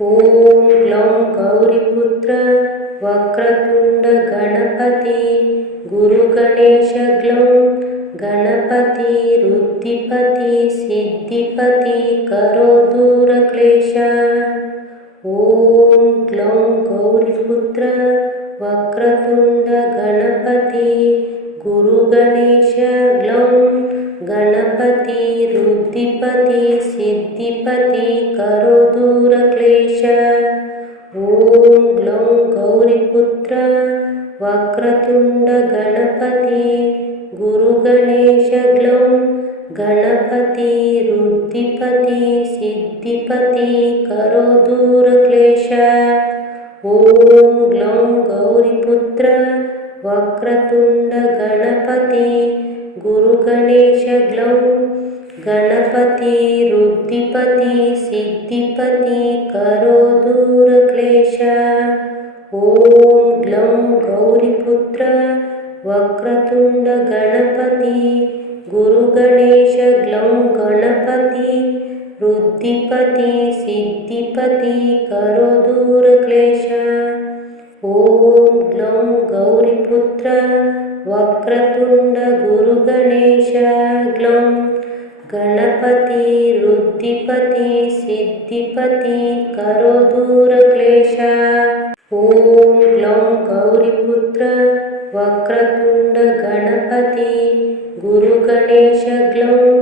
ॐ ग्लौं गौरीपुत्र वक्रतुण्ड गणपति गुरुगणेश ग्लौं गणपति रुद्धिपति सिद्धिपति करो दूर क्लेश। ॐ ग्लौं गौरीपुत्र वक्रतुण्ड गणपति गुरुगणेश ग्लौं गणपति रुद्धिपति सिद्धिपति करो दूर क्लेश। ॐ ग्लौं गौरीपुत्र वक्रतुण्ड गणपति गुरुगणेश ग्लौं गणपति रुद्धिपति सिद्धिपति करो दूर क्लेश। ॐ ग्लौं गौरीपुत्र वक्रतुण्ड गणपति गुरुगणेश ग्लौं गणपति रुद्धिपति सिद्धिपति करो दूर क्लेश। ॐ ग्लौं गौरीपुत्र वक्रतुण्ड गणपति गुरुगणेश ग्लौं गणपति रुद्धिपति सिद्धिपति करो दूर क्लेश। ॐ ग्लौं गौरीपुत्र वक्रतुण्ड गुरुगणेश ग्लौं गणपति रुद्धिपति सिद्धिपति करो दूर क्लेश। ॐ ग्लौं गौरीपुत्र वक्रतुण्ड गणपति गुरुगणेश ग्लौं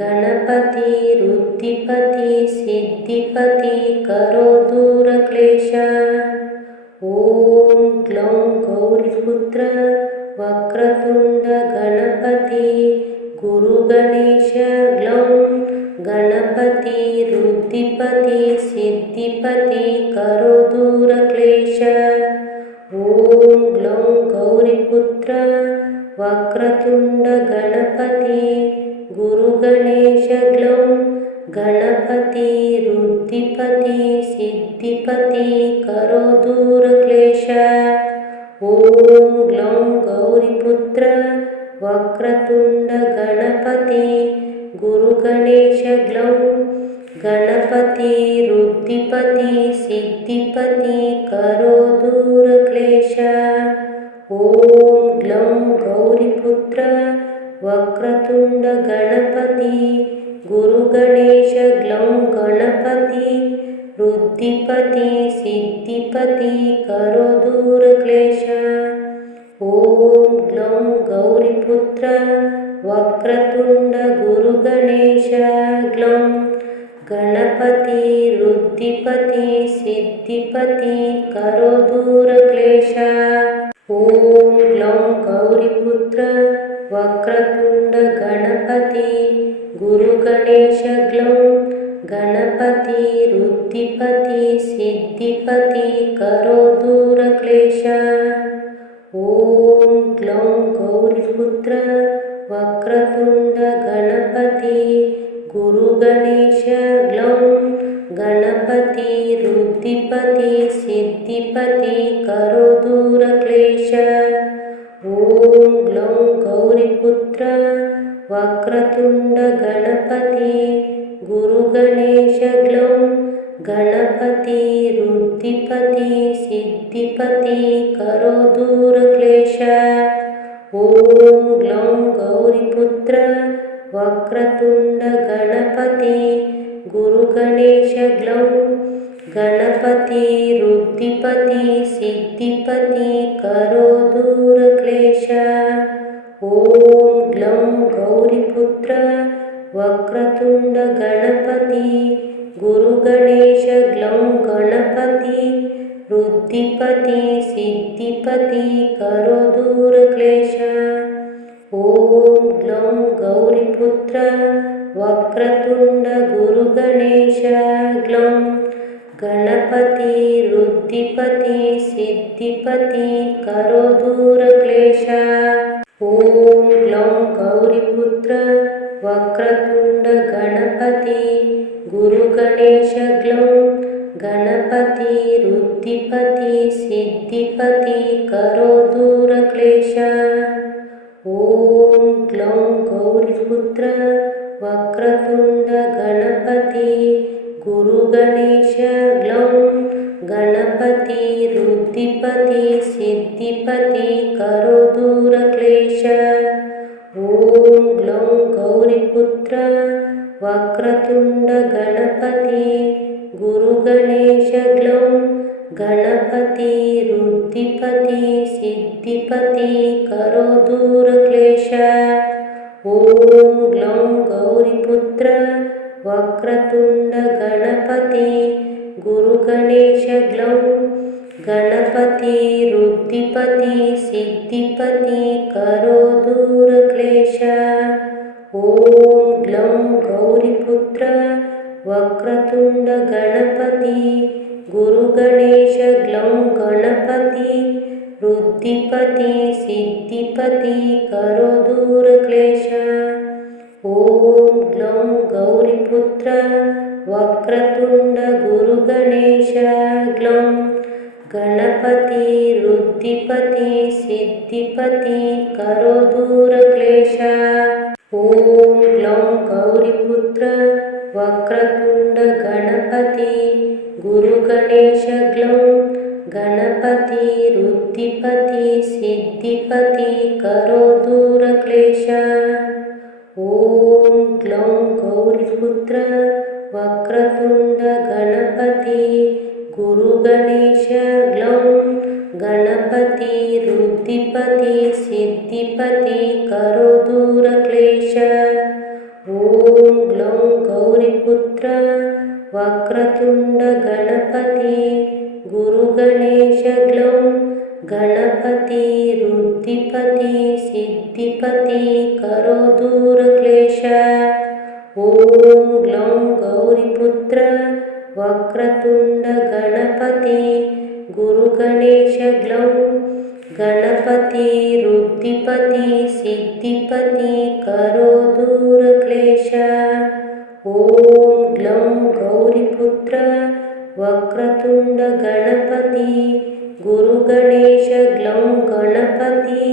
गणपति रुद्धिपति सिद्धिपति करो दूर क्लेश। ॐ ग्लौं गौरीपुत्र वक्रतुण्ड गणपति गुरुगणेश ग्लौं गणपति रुद्धिपति सिद्धिपति करो दूर क्लेश। ॐ ग्लौं गौरीपुत्र वक्रतुण्ड गणपति गुरुगणेश ग्लौं गणपति रुद्धिपति सिद्धिपति करो दूर क्लेश। ॐ ग्लौं गौरीपुत्र वक्रतुण्ड गणपति गुरुगणेश ग्लौं गणपति रुद्धिपति सिद्धिपति करो दूर क्लेश। ॐ ग्लौं गौरीपुत्र वक्रतुण्ड गणपति गुरुगणेश ग्लौं गणपति रुद्धिपति सिद्धिपति करो दूर क्लेश। ॐ ग्लौं गौरीपुत्र वक्रतुण्ड गुरुगणेश ग्लौं गणपति रुद्धिपति सिद्धिपति करो दूर क्लेश। ॐ ग्लौं गौरीपुत्र वक्रतुण्ड गणपति गुरुगणेश ग्लौं गणपति रुद्धिपति सिद्धिपति करो दूर क्लेश। ॐ ग्लौं गौरीपुत्र वक्रतुण्ड गणपति गुरुगणेश ग्लौं गणपति रुद्धिपति सिद्धिपति करो दूर क्लेश। ॐ ग्लौं गौरीपुत्र वक्रतुण्ड गणपति गुरुगणेश ग्लौं गणपति रुद्धिपति सिद्धिपति करो दूर क्लेश। ॐ ग्लौं गौरीपुत्र वक्रतुण्ड गणपति गुरुगणेश ग्लौं गणपति रुद्धिपति सिद्धिपति करो दूर क्लेश। ॐ ग्लौं गौरीपुत्र वक्रतुण्ड गणपति गुरुगणेश ग्लौं गणपति रुद्धिपति सिद्धिपति करो दूर क्लेश। ॐ ग्लौं गौरीपुत्र वक्रतुण्ड गुरुगणेश ग्लौं गणपति रुद्धिपति सिद्धिपति करो दूर क्लेश। ॐ ग्लौं गौरीपुत्र वक्रतुण्ड गणपति गुरुगणेश ग्लौं गणपति रुद्धिपति सिद्धिपति करो दूर क्लेश। ॐ ग्लौं गौरीपुत्र वक्रतुण्ड गणपति गुरुगणेश ग्लौं रुद्धिपति सिद्धिपति करो दूर क्लेश। ॐ ग्लौं गौरीपुत्र वक्रतुण्ड गणपति गुरुगणेश ग्लौं गणपति रुद्धिपति सिद्धिपति करो दूर क्लेश। ॐ ग्लौं गौरीपुत्र वक्रतुण्ड गणपति गुरुगणेश ग्लौं गणपति रुद्धिपति सिद्धिपति करो दूर क्लेश। ॐ ग्लौं गौरीपुत्र वक्रतुण्ड गणपति गुरुगणेश ग्लौं गणपति रुद्धिपति सिद्धिपति करो दूर क्लेश। ॐ ग्लौं गौरीपुत्र वक्रतुण्ड गुरुगणेश ग्लौं गणपति रुद्धिपति सिद्धिपति करो दूर क्लेश। ॐ ग्लौं गौरीपुत्र वक्रतुण्ड गणपति गुरुगणेश ग्लौं गणपति रुद्धिपति सिद्धिपति करो दूर क्लेश। ॐ ग्लौं गौरीपुत्र वक्रतुण्ड गणपति गुरुगणेश ग्लौं गणपति रुद्धिपति सिद्धिपति करो दूर क्लेश। ॐ ग्लौं गौरीपुत्र वक्रतुण्ड गणपति गुरुगणेश ग्लौं गणपति रुद्धिपति सिद्धिपति करो दूर क्लेश। ॐ ग्लौं गौरीपुत्र वक्रतुण्ड गणपति गुरुगणेश ग्लौं गणपति रुद्धिपति सिद्धिपति करो दूर क्लेश। ॐ ग्लौं गौरीपुत्र वक्रतुण्ड गणपति गुरुगणेश ग्लौं गणपति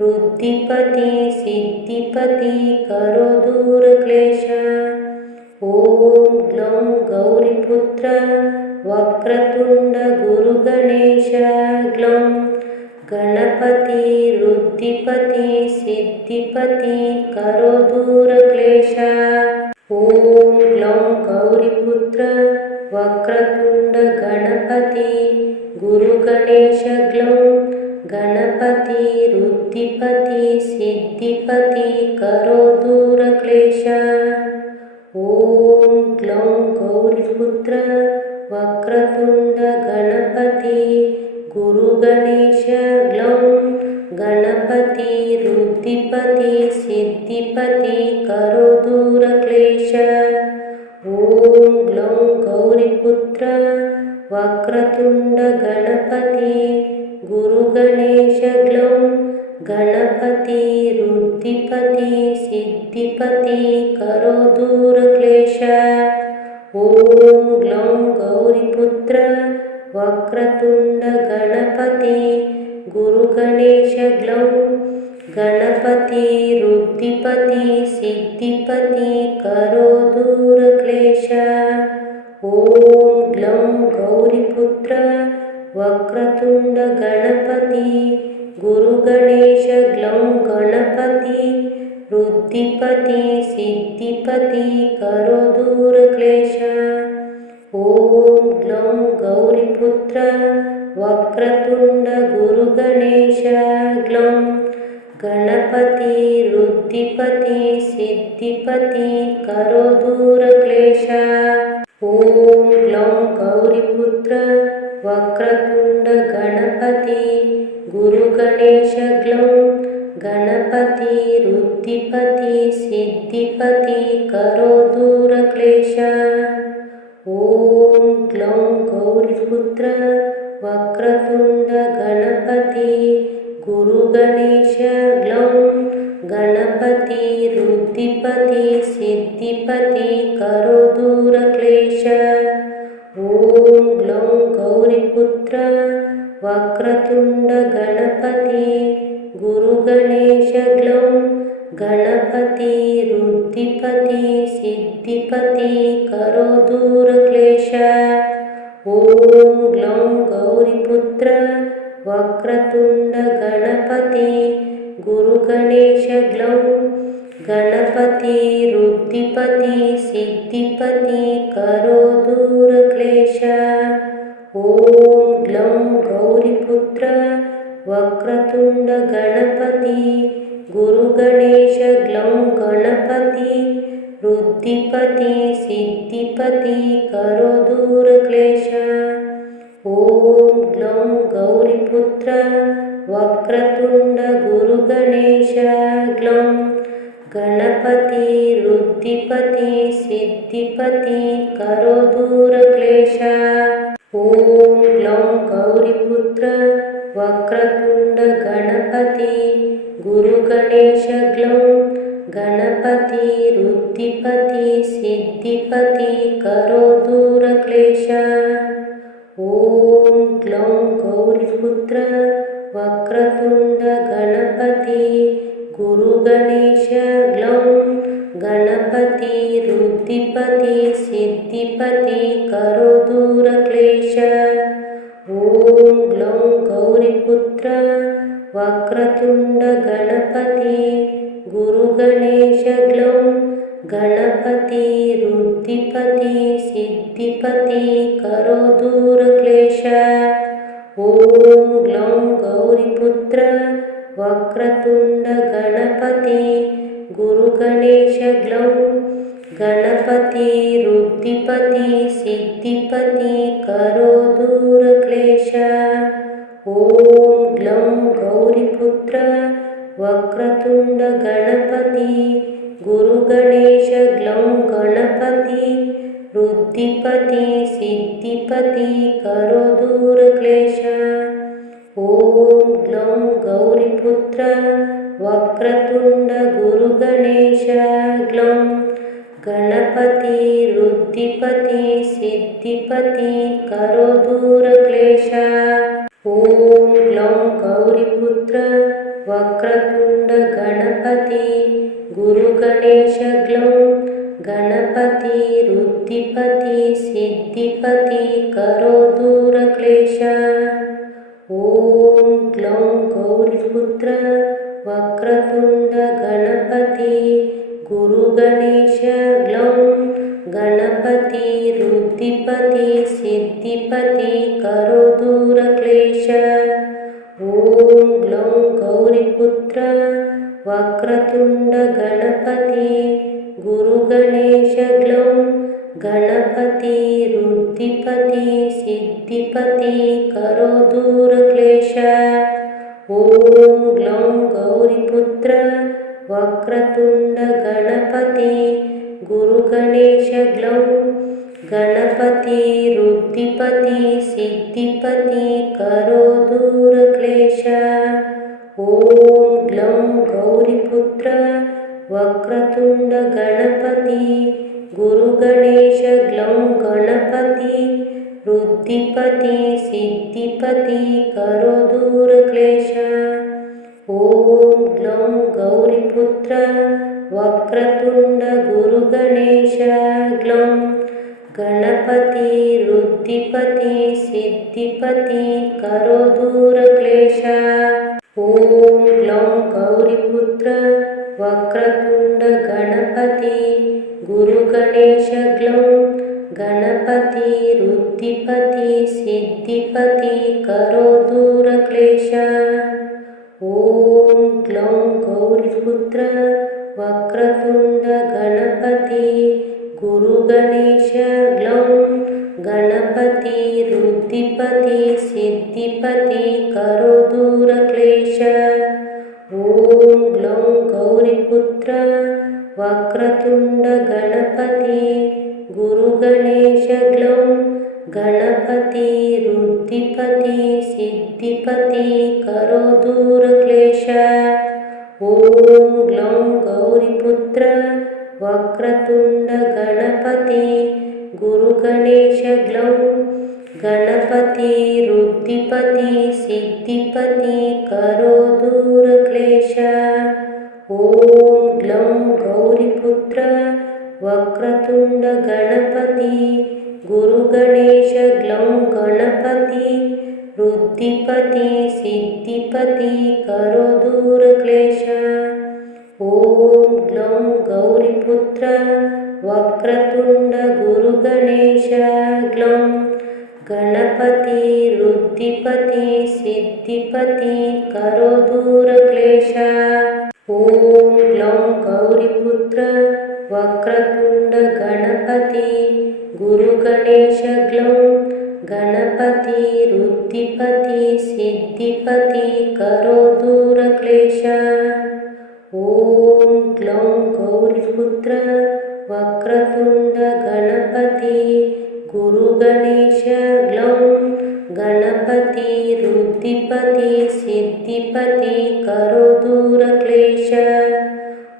रुद्धिपति सिद्धिपति करो दूर क्लेश। ॐ ग्लौं गौरीपुत्र वक्रतुण्ड गुरुगणेश ग्लौं गणपति रुद्धिपति सिद्धिपति करो दूर क्लेश। ॐ ग्लौं गौरीपुत्र वक्रतुण्ड गणपति गुरुगणेश ग्लौं गणपति रुद्धिपति सिद्धिपति करो दूर क्लेश। ॐ ग्लौं गौरीपुत्र वक्रतुण्ड गणपति गुरुगणेश ग्लौं गणपति रुद्धिपति सिद्धिपति करो दूर क्लेश। ॐ ग्लौं गौरीपुत्र वक्रतुण्ड गणपति गुरुगणेश ग्लौं गणपति रुद्धिपति सिद्धिपति करो दूर क्लेश। ॐ ग्लौं गौरीपुत्र वक्रतुण्ड गणपति गुरुगणेश ग्लौं गणपति रुद्धिपति सिद्धिपति करो दूर क्लेश। ॐ ग्लौं गौरीपुत्र वक्रतुण्ड गणपति गुरुगणेश ग्लौं गणपति रुद्धिपति सिद्धिपति करो दूर क्लेश। ॐ ग्लौं गौरीपुत्र वक्रतुण्ड गुरुगणेश ग्लौं गणपति रुद्धिपति सिद्धिपति करो दूर क्लेश। ॐ ग्लौं गौरीपुत्र वक्रतुण्ड गणपति गुरुगणेश ग्लौं गणपति रुद्धिपति सिद्धिपति करो दूर क्लेश। ॐ ग्लौं गौरीपुत्र वक्रतुण्ड गणपति गुरुगणेश ग्लौं गणपति रुद्धिपति सिद्धिपति करो दूर क्लेश। ॐ ग्लौं गौरीपुत्र वक्रतुण्ड गणपति गुरुगणेश ग्लौं गणपति रुद्धिपति सिद्धिपति करो दूर क्लेश। ॐ ग्लौं गौरीपुत्र ವಕ್ರತುಂಡ ಗಣಪತಿ ಗುರುಗಣೇಶ ಗ್ಲೌಂ ಗಣಪತಿ ರುದ್ಧಿಪತಿ ಸಿದ್ಧಿಪತಿ ಕರೋ ದೂರ ಕ್ಲೇಶ. ಓಂ ಗ್ಲೌಂ ಗೌರಿಪುತ್ರ ವಕ್ರತುಂಡ ಗಣಪತಿ ಗುರುಗಣೇಶ ಗ್ಲೌಂ ಗಣಪತಿ ರುದ್ಧಿಪತಿ ಸಿದ್ಧಿಪತಿ ಕರೋ ದೂರ ಕ್ಲೇಶ. ಓಂ ಗ್ಲೌಂ ಗೌರಿಪುತ್ರ ವಕ್ರತುಂಡ ಗುರುಗಣೇಶ ಗ್ಲೌಂ ಗಣಪತಿ ರುದ್ಧಿಪತಿ ಸಿದ್ಧಿಪತಿ ಕರೋ ದೂರ ಕ್ಲೇಶ. ಓಂ ಗ್ಲೌಂ ಗೌರಿಪುತ್ರ ವಕ್ರತುಂಡ ಗಣಪತಿ ಗುರುಗಣೇಶ ಗ್ಲೌಂ ಗಣಪತಿ ರುದ್ಧಿಪತಿ ಸಿದ್ಧಿಪತಿ ಕರೋ ದೂರ ಕ್ಲೇಶ. ಓಂ ಗ್ಲೌಂ ಗೌರಿಪುತ್ರ ವಕ್ರತುಂಡ ಗಣಪತಿ ಗುರುಗಣೇಶ ಗ್ಲೌಂ ಗಣಪತಿ ರುದ್ಧಿಪತಿ ಸಿದ್ಧಿಪತಿ ಕರೋ ದೂರ ಕ್ಲೇಶ. ಓಂ ಗ್ಲೌಂ ಗೌರಿಪುತ್ರ ವಕ್ರತುಂಡ ಗಣಪತಿ ಗುರುಗಣೇಶ ಗ್ಲೌಂ ಗಣಪತಿ ರುದ್ಧಿಪತಿ ಸಿದ್ಧಿಪತಿ ಕರೋ ದೂರ ಕ್ಲೇಶ. ಓಂ ಗ್ಲೌಂ ಗೌರಿಪುತ್ರ ವಕ್ರತುಂಡ ಗಣಪತಿ ಗುರುಗಣೇಶ ಗ್ಲೌಂ ಗಣಪತಿ ರುದ್ಧಿಪತಿ ಸಿದ್ಧಿಪತಿ ಕರೋ ದೂರ ಕ್ಲೇಶ. ಓಂ ಗ್ಲೌಂ ಗೌರಿಪುತ್ರ ವಕ್ರತುಂಡ ಗಣಪತಿ ಗುರುಗಣೇಶ ಗ್ಲೌಂ ಗಣಪತಿ ರುದ್ಧಿಪತಿ ಸಿದ್ಧಿಪತಿ ಕರೋ ದೂರ ಕ್ಲೇಶ. ಓಂ ಗ್ಲೌಂ ಗೌರಿಪುತ್ರ ವಕ್ರತುಂಡ ಗುರುಗಣೇಶ ಗ್ಲೌಂ ಗಣಪತಿ ರುದ್ಧಿಪತಿ ಸಿದ್ಧಿಪತಿ ಕರೋ ದೂರ ಕ್ಲೇಶ. ಓಂ ಗ್ಲೌಂ ಗೌರಿಪುತ್ರ ವಕ್ರತುಂಡ ಗಣಪತಿ ಗುರುಗಣೇಶ ಗ್ಲೌಂ ಗಣಪತಿ ರುದ್ಧಿಪತಿ ಸಿದ್ಧಿಪತಿ ಕರೋ ದೂರ ಕ್ಲೇಶ. ಓಂ ಗ್ಲೌಂ ಗೌರಿಪುತ್ರ ವಕ್ರತುಂಡ ಗಣಪತಿ ಗುರುಗಣೇಶ ಗ್ಲೌಂ ಗಣಪತಿ ರುದ್ಧಿಪತಿ ಸಿದ್ಧಿಪತಿ ಕರೋ ದೂರ ಕ್ಲೇಶ. ಓಂ ಗ್ಲೌಂ ಗೌರಿಪುತ್ರ ವಕ್ರತುಂಡ ಗಣಪತಿ ಗುರುಗಣೇಶ ಗ್ಲೌಂ ಗಣಪತಿ ರುದ್ಧಿಪತಿ ಸಿದ್ಧಿಪತಿ ಕರೋ ದೂರ ಕ್ಲೇಶ. ಓಂ ಗ್ಲೌಂ ಗೌರಿಪುತ್ರ ವಕ್ರತುಂಡ ಗಣಪತಿ ಗುರುಗಣೇಶ ಗ್ಲೌಂ ಗಣಪತಿ ರುದ್ಧಿಪತಿ ಸಿದ್ಧಿಪತಿ ಕರೋ ದೂರ ಕ್ಲೇಶ. ಓಂ ಗ್ಲೌಂ ಗೌರಿಪುತ್ರ ವಕ್ರತುಂಡ ಗಣಪತಿ ಗುರುಗಣೇಶ ಗ್ಲೌಂ ಗಣಪತಿ ರುದ್ಧಿಪತಿ ಸಿದ್ಧಿಪತಿ ಕರೋ ದೂರ ಕ್ಲೇಶ. ಓಂ ಗ್ಲೌಂ ಗೌರಿಪುತ್ರ ವಕ್ರತುಂಡ ಗುರುಗಣೇಶ ಗ್ಲೌಂ ಗಣಪತಿ ರುದ್ಧಿಪತಿ ಸಿದ್ಧಿಪತಿ ಕರೋ ದೂರ ಕ್ಲೇಶ. ಓಂ ಗ್ಲೌಂ ಗೌರಿಪುತ್ರ ವಕ್ರತುಂಡ ಗಣಪತಿ ಗುರುಗಣೇಶ ಗ್ಲೌಂ ಗಣಪತಿ ರುದ್ಧಿಪತಿ ಸಿದ್ಧಿಪತಿ ಕರೋ ದೂರ ಕ್ಲೇಶ. ಓಂ ಗ್ಲೌಂ ಗೌರಿಪುತ್ರ ವಕ್ರತುಂಡ ಗಣಪತಿ ಗುರುಗಣೇಶ ಗ್ಲೌಂ ಗಣಪತಿ ರುದ್ಧಿಪತಿ ಸಿದ್ಧಿಪತಿ ಕರೋ ದೂರ ಕ್ಲೇಶ. ಓಂ ಗ್ಲೌಂ ಗೌರಿಪುತ್ರ ವಕ್ರತುಂಡ ಗಣಪತಿ ಗುರುಗಣೇಶ ಗ್ಲೌಂ ಗಣಪತಿ ರುದ್ಧಿಪತಿ ಸಿದ್ಧಿಪತಿ ಕರೋ ದೂರ ಕ್ಲೇಶ. ಓಂ ಗ್ಲೌಂ ಗೌರಿಪುತ್ರ ವಕ್ರತುಂಡ ಗಣಪತಿ ಗುರುಗಣೇಶ ಗ್ಲೌಂ ಗಣಪತಿ ರುದ್ಧಿಪತಿ ಸಿದ್ಧಿಪತಿ ಕರೋ ದೂರ ಕ್ಲೇಶ. ಓಂ ಗ್ಲೌಂ ಗೌರಿಪುತ್ರ ವಕ್ರತುಂಡ ಗಣಪತಿ ಗುರುಗಣೇಶ ಗ್ಲೌಂ ಗಣಪತಿ वृद्धिपति सिद्धिपति करो दूर क्लेश। ॐ ग्लौं गौरीपुत्र वक्रतुण्ड गुरुगणेश ग्लौं गणपति वृद्धिपति सिद्धिपति करो दूर क्लेश। ॐ ग्लौं गौरीपुत्र वक्रतुण्ड गणपति गुरुगणेश ग्लौं गणपति वृद्धिपति सिद्धिपति करो दूर क्लेश। ॐ ग्लौं गौरीपुत्र वक्रतुण्ड गणपति गुरुगणेश ग्लौं गणपति वृद्धिपति सिद्धिपति करो दूर क्लेश।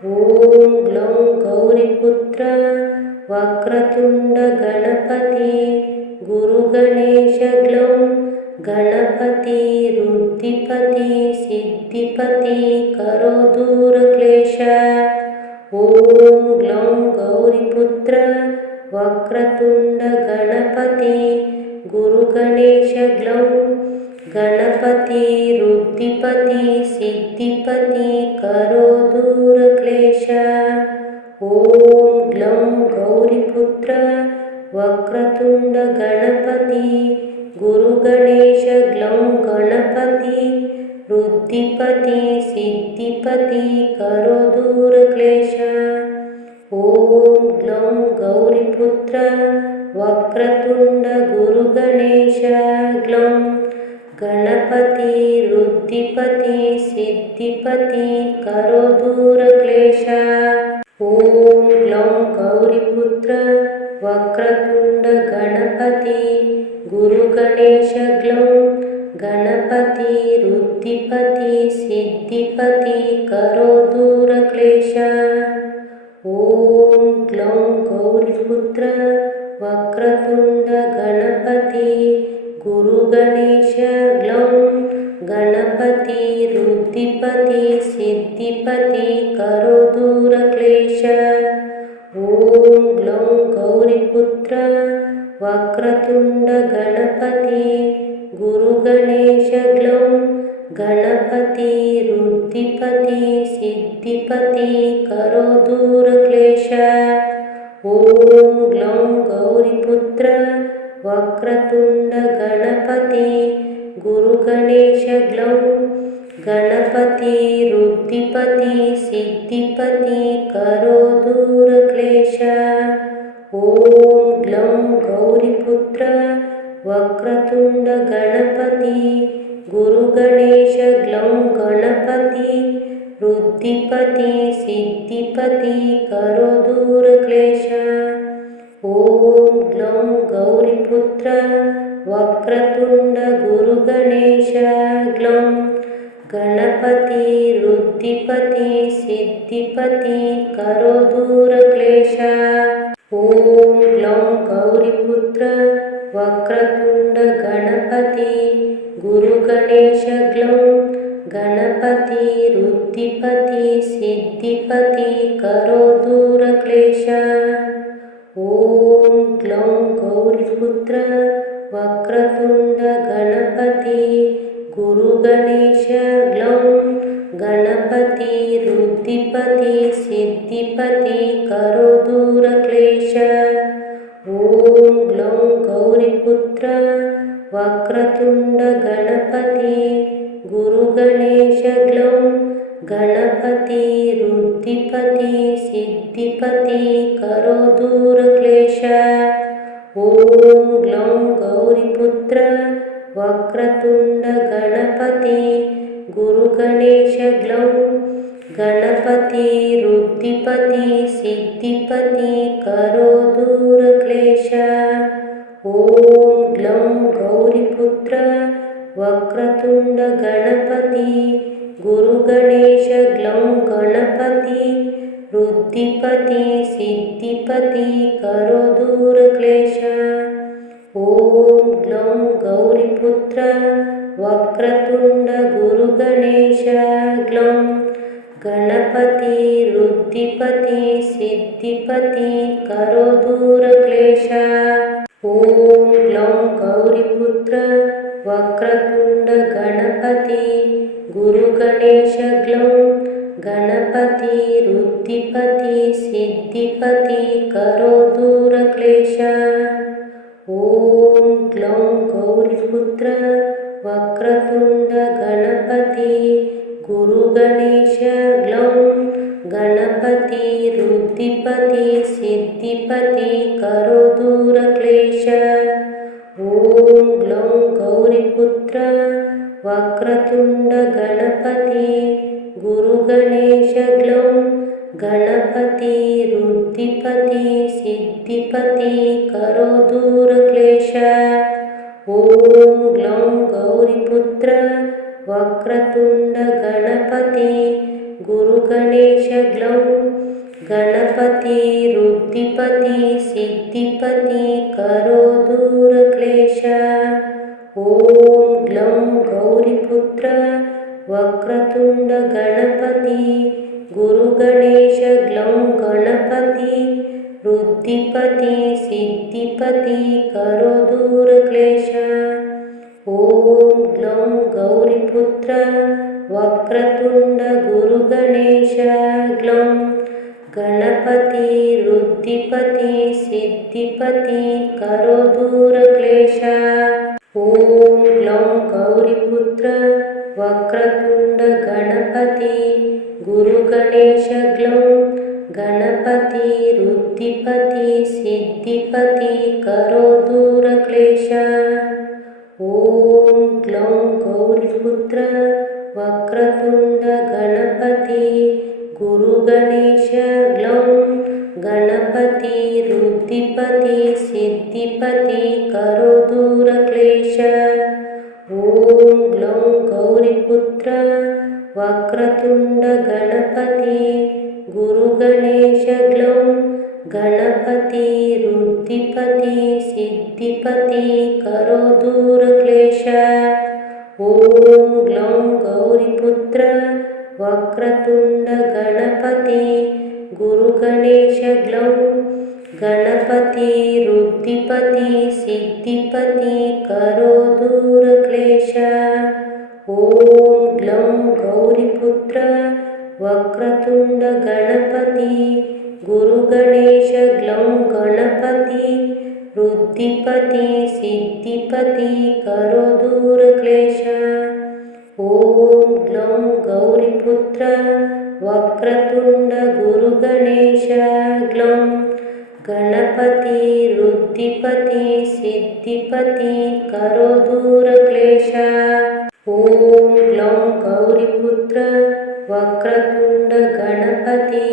ॐ ग्लौं गौरीपुत्र वक्रतुण्ड गणपति गुरुगणेश ग्लौं गणपति वृद्धिपति सिद्धिपति करो दूर क्लेश। ॐ ग्लौं गौरीपुत्र वक्रतुण्ड गणपति गुरुगणेश ग्लौं गणपति वृद्धिपति सिद्धिपति करो दूर क्लेश। ॐ ग्लौं गौरीपुत्र वक्रतुण्ड गणपति गुरुगणेश ग्लौं गणपति वृद्धिपति सिद्धिपति करो दूर क्लेश। ॐ ग्लौं गौरीपुत्र वक्रतुण्ड गुरुगणेश ग्लौं गणपति वृद्धिपति सिद्धिपति करो दूर क्लेश। ॐ ग्लौं गौरीपुत्र वक्रतुण्ड गणपति गुरुगणेश ग्लौं गणपति वृद्धिपति सिद्धिपति करो दूर क्लेश। ॐ ग्लौं गौरीपुत्र वक्रतुण्ड गणपति गुरुगणेश ग्लौं गणपति वृद्धिपति सिद्धिपति करो दूर क्लेश। ॐ ग्लौं गौरीपुत्र वक्रतुण्ड गणपति गुरुगणेश ग्लौं गणपति वृद्धिपति सिद्धिपति करो दूर क्लेश। ॐ ग्लौं गौरीपुत्र वक्रतुण्ड गणपति गुरुगणेश ग्लौं गणपति वृद्धिपति सिद्धिपति करो दूर क्लेश। ॐ ग्लौं गौरीपुत्र वक्रतुण्ड गणपति गुरुगणेश ग्लौं गणपति वृद्धिपति सिद्धिपति करो दूर क्लेश। ॐ ग्लौं गौरीपुत्र वक्रतुण्ड गुरुगणेश ग्लौं गणपति वृद्धिपति सिद्धिपति करो दूर क्लेश। ॐ ग्लौं गौरीपुत्र वक्रतुण्ड गणपति गुरुगणेश ग्लौं गणपति वृद्धिपति सिद्धिपति करो दूर क्लेश। ॐ ग्लौं गौरीपुत्र वक्रतुण्ड गणपति गुरुगणेश ग्लौं गणपति वृद्धिपति सिद्धिपति करो दूर क्लेश। ॐ ग्लौं गौरीपुत्र वक्रतुण्ड गणपति गुरुगणेश ग्लौं गणपति वृद्धिपति सिद्धिपति करो दूर क्लेश। ॐ ग्लौं गौरीपुत्र वक्रतुण्ड गणपति गुरुगणेश ग्लौं गणपति वृद्धिपति सिद्धिपति करो दूर क्लेश। ॐ ग्लौं गौरीपुत्र वक्रतुण्ड गणपति गुरुगणेश ग्लौं गणपति वृद्धिपति सिद्धिपति करो दूर क्लेश। ॐ ग्लौं गौरीपुत्र वक्रतुण्ड गुरुगणेश ग्लौं गणपति वृद्धिपति सिद्धिपति करो दूर क्लेश। ॐ ग्लौं गौरीपुत्र ವಕ್ರತುಂಡ ಗಣಪತಿ ಗುರು ಗಣೇಶ ಗ್ಲೌಂ ಗಣಪತಿ ರುದ್ಧಿಪತಿ ಸಿದ್ಧಿಪತಿ ಕರೋ ದೂರ ಕ್ಲೇಶ. ಓಂ ಗ್ಲೌಂ ಗೌರಿಪುತ್ರ ವಕ್ರತುಂಡ ಗಣಪತಿ ಗುರು ಗಣೇಶ ಗ್ಲೌಂ ಗಣಪತಿ ರುದ್ಧಿಪತಿ ಸಿದ್ಧಿಪತಿ ಕರೋ ದೂರ ಕ್ಲೇಶ. ಓಂ ಗ್ಲೌಂ ಗೌರಿಪುತ್ರ ವಕ್ರತುಂಡ ಗಣಪತಿ ಗುರು ಗಣೇಶ ಗ್ಲೌಂ ಗಣಪತಿ ರುದ್ಧಿಪತಿ ಸಿದ್ಧಿಪತಿ ಕರೋ ದೂರ ಕ್ಲೇಶ. ಓಂ ಗ್ಲೌಂ ಗೌರಿಪುತ್ರ ವಕ್ರತುಂಡ ಗಣಪತಿ ಗುರು ಗಣೇಶ ಗ್ಲೌಂ ಗಣಪತಿ ರುದ್ಧಿಪತಿ ಸಿದ್ಧಿಪತಿ ಕರೋ ದೂರ ಕ್ಲೇಶ. ಓಂ ಗ್ಲೌಂ ಗೌರಿಪುತ್ರ ವಕ್ರತುಂಡ ಗಣಪತಿ ಗುರು ಗಣೇಶ ಗ್ಲೌಂ ಗಣಪತಿ ರುದ್ಧಿಪತಿ ಸಿದ್ಧಿಪತಿ ಕರೋ ದೂರ ಕ್ಲೇಶ. ಓಂ ಗ್ಲೌಂ ಗೌರಿಪುತ್ರ ವಕ್ರತುಂಡ ಗುರು ಗಣೇಶ ಗ್ಲೌಂ ಗಣಪತಿ ರುದ್ಧಿಪತಿ ಸಿದ್ಧಿಪತಿ ಕರೋ ದೂರ ಕ್ಲೇಶ. ಓಂ ಗ್ಲೌಂ ಗೌರಿಪುತ್ರ ವಕ್ರತುಂಡ ಗಣಪತಿ ಗುರು ಗಣೇಶ ಗ್ಲೌಂ ಗಣಪತಿ ರುದ್ಧಿಪತಿ ಸಿದ್ಧಿಪತಿ ಕರೋ ದೂರ ಕ್ಲೇಶ. ಓಂ ಗ್ಲೌಂ ಗೌರಿಪುತ್ರ ವಕ್ರತುಂಡ ಗಣಪತಿ ಗುರು ಗಣೇಶ ಗ್ಲೌಂ ಗಣಪತಿ ರುದ್ಧಿಪತಿ ಸಿದ್ಧಿಪತಿ ಕರೋ ದೂರ ಕ್ಲೇಶ. ಓಂ ಗ್ಲೌಂ ಗೌರಿಪುತ್ರ ವಕ್ರತುಂಡ ಗಣಪತಿ ಗುರು ಗಣೇಶ ಗ್ಲೌಂ ಗಣಪತಿ ರುದ್ಧಿಪತಿ ಸಿದ್ಧಿಪತಿ ಕರೋ ದೂರ ಕ್ಲೇಶ. ಓಂ ಗ್ಲೌಂ ಗೌರಿಪುತ್ರ ವಕ್ರತುಂಡ ಗಣಪತಿ ಗುರು ಗಣೇಶ ಗ್ಲೌಂ ಗಣಪತಿ ರುದ್ಧಿಪತಿ ಸಿದ್ಧಿಪತಿ ಕರೋ ದೂರ ಕ್ಲೇಶ. ಓಂ ಗ್ಲೌಂ ಗೌರಿಪುತ್ರ ವಕ್ರತುಂಡ ಗಣಪತಿ ಗುರು ಗಣೇಶ ಗ್ಲೌಂ ಗಣಪತಿ ರುದ್ಧಿಪತಿ ಸಿದ್ಧಿಪತಿ ಕರೋ ದೂರ ಕ್ಲೇಶ. ಓಂ ಗ್ಲೌಂ ಗೌರಿಪುತ್ರ ವಕ್ರತುಂಡ ಗುರು ಗಣೇಶ ಗ್ಲೌಂ ಗಣಪತಿ ರುದ್ಧಿಪತಿ ಸಿದ್ಧಿಪತಿ ಕರೋ ದೂರ ಕ್ಲೇಶ. ಓಂ ಗ್ಲೌಂ ಗೌರಿಪುತ್ರ ವಕ್ರತುಂಡ ಗಣಪತಿ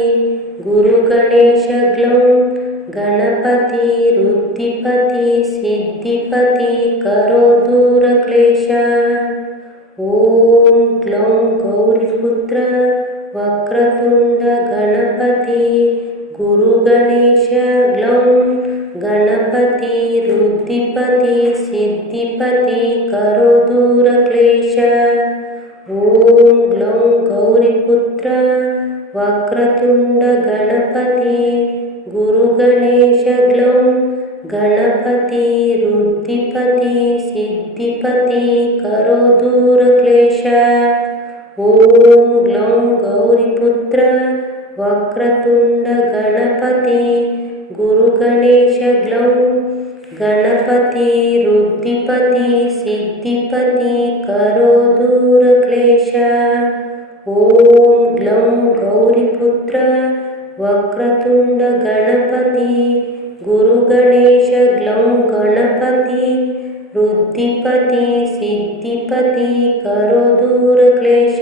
ಗುರು ಗಣೇಶ ಗ್ಲೌಂ ಗಣಪತಿ ರುದ್ಧಿಪತಿ ಸಿದ್ಧಿಪತಿ ಕರೋ ದೂರ ಕ್ಲೇಶ. ಓಂ ಗ್ಲೌಂ ಗೌರಿಪುತ್ರ ವಕ್ರತುಂಡ ಗಣಪತಿ ಗುರು ಗಣೇಶ ಗ್ಲೌಂ ಗಣಪತಿ ರುದ್ಧಿಪತಿ ಸಿದ್ಧಿಪತಿ ಕರೋ ದೂರ ಕ್ಲೇಶ. ಓಂ ಗ್ಲೌಂ ಗೌರಿಪುತ್ರ ವಕ್ರತುಂಡ ಗಣಪತಿ ಗುರು ಗಣೇಶ ಗ್ಲೌಂ ಗಣಪತಿ ರುದ್ಧಿಪತಿ ಸಿದ್ಧಿಪತಿ ಕರೋ ದೂರ ಕ್ಲೇಶ. ಓಂ ಗ್ಲೌಂ ಗೌರಿಪುತ್ರ ವಕ್ರತುಂಡ ಗಣಪತಿ ಗುರು ಗಣೇಶ ಗ್ಲೌಂ ಗಣಪತಿ ರುದ್ಧಿಪತಿ ಸಿದ್ಧಿಪತಿ ಕರೋ ದೂರ ಕ್ಲೇಶ. ಓಂ ಗ್ಲೌಂ ಗೌರಿಪುತ್ರ ವಕ್ರತುಂಡ ಗಣಪತಿ ಗುರು ಗಣೇಶ ಗ್ಲೌಂ ಗಣಪತಿ ರುದ್ಧಿಪತಿ ಸಿದ್ಧಿಪತಿ ಕರೋ ದೂರ ಕ್ಲೇಶ.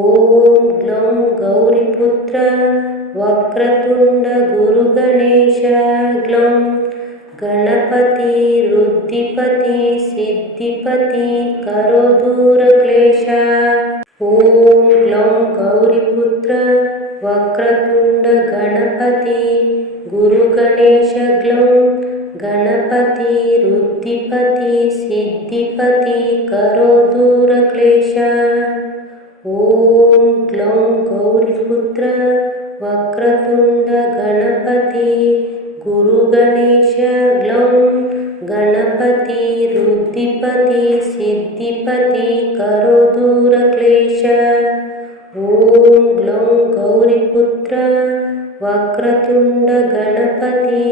ಓಂ ಗ್ಲೌಂ ಗೌರಿಪುತ್ರ ವಕ್ರತುಂಡ ಗುರು ಗಣೇಶ ಗ್ಲೌಂ ಗಣಪತಿ ರುದ್ಧಿಪತಿ ಸಿದ್ಧಿಪತಿ ಕರೋ ದೂರ ಕ್ಲೇಶ. ಓಂ ಗ್ಲೌಂ ಗೌರಿಪುತ್ರ ವಕ್ರತುಂಡ ಗಣಪತಿ ಗುರು ಗಣೇಶ ಗ್ಲೌಂ ಗಣಪತಿ ರುದ್ಧಿಪತಿ ಸಿದ್ಧಿಪತಿ ಕರೋ ದೂರ ಕ್ಲೇಶ. ಓಂ ಗ್ಲೌಂ ಗೌರಿಪುತ್ರ ವಕ್ರತುಂಡ ಗಣಪತಿ ಗುರು ಗಣೇಶ ಗ್ಲೌಂ गणपति रुद्धिपति सिद्धिपति करो दूर क्लेश। ॐ ग्लौं गौरीपुत्र वक्रतुण्ड गणपति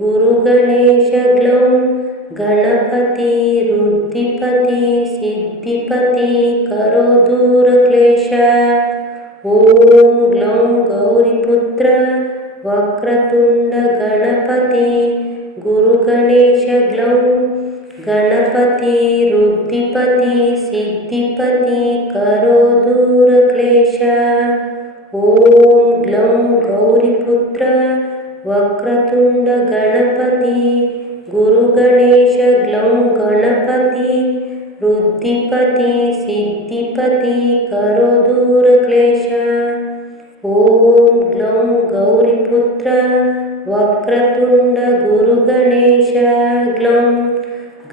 गुरुगणेश ग्लौं गणपति रुद्धिपति सिद्धिपति करो दूर क्लेश। ॐ ग्लौं गौरीपुत्र वक्रतुण्ड गणपति गुरुगणेश ग्लौं गणपति रुद्धिपति सिद्धिपति करो दूर क्लेश। ॐ ग्लौं गौरीपुत्र वक्रतुण्ड गणपति गुरुगणेश ग्लौं गणपति रुद्धिपति सिद्धिपति करो दूर क्लेश। ॐ ग्लौं गौरीपुत्र वक्रतुण्ड गुरुगणेश ग्लौं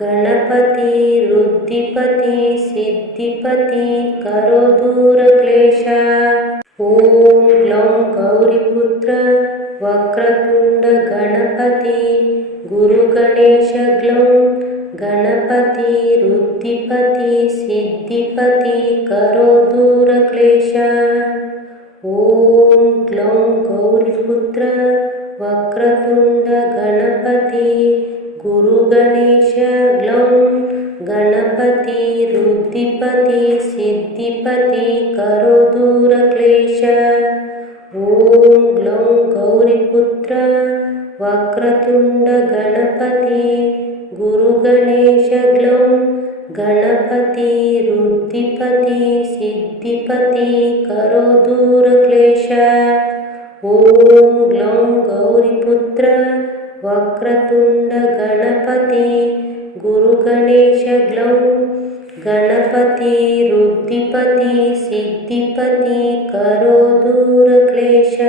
गणपति रुद्धिपति सिद्धिपति करो दूर क्लेश। ॐ ग्लौं गौरीपुत्र वक्रतुण्ड गणपति गुरुगणेश ग्लौं गणपति रुद्धिपति सिद्धिपति करो दूर क्लेश। ॐ ग्लौं गौरीपुत्र वक्रतुण्ड गणपति गुरुगणेश ग्लौं गणपति रुद्धिपति सिद्धिपति करो दूर क्लेश। ॐ ग्लौं गौरीपुत्र वक्रतुण्ड गणपति गुरुगणेश ग्लौं गणपति रुद्धिपति सिद्धिपति करो दूर क्लेश। ॐ ग्लौं गौरीपुत्र वक्रतुण्ड गणपति गुरुगणेश ग्लौं गणपति रुद्धिपति सिद्धिपति करो दूर क्लेश।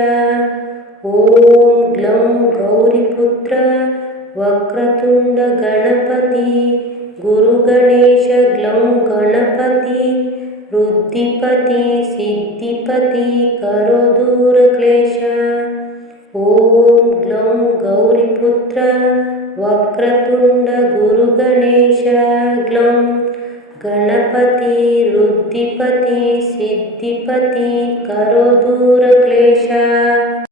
ॐ ग्लौं गौरीपुत्र वक्रतुण्ड गणपति गुरुगणेश ग्लौं गणपति रुद्धिपति सिद्धिपति करो दूर क्लेश। ॐ ग्लौं गौरीपुत्र वक्रतुण्ड गुरुगणेश ग्लौं गणपति रुद्धिपति सिद्धिपति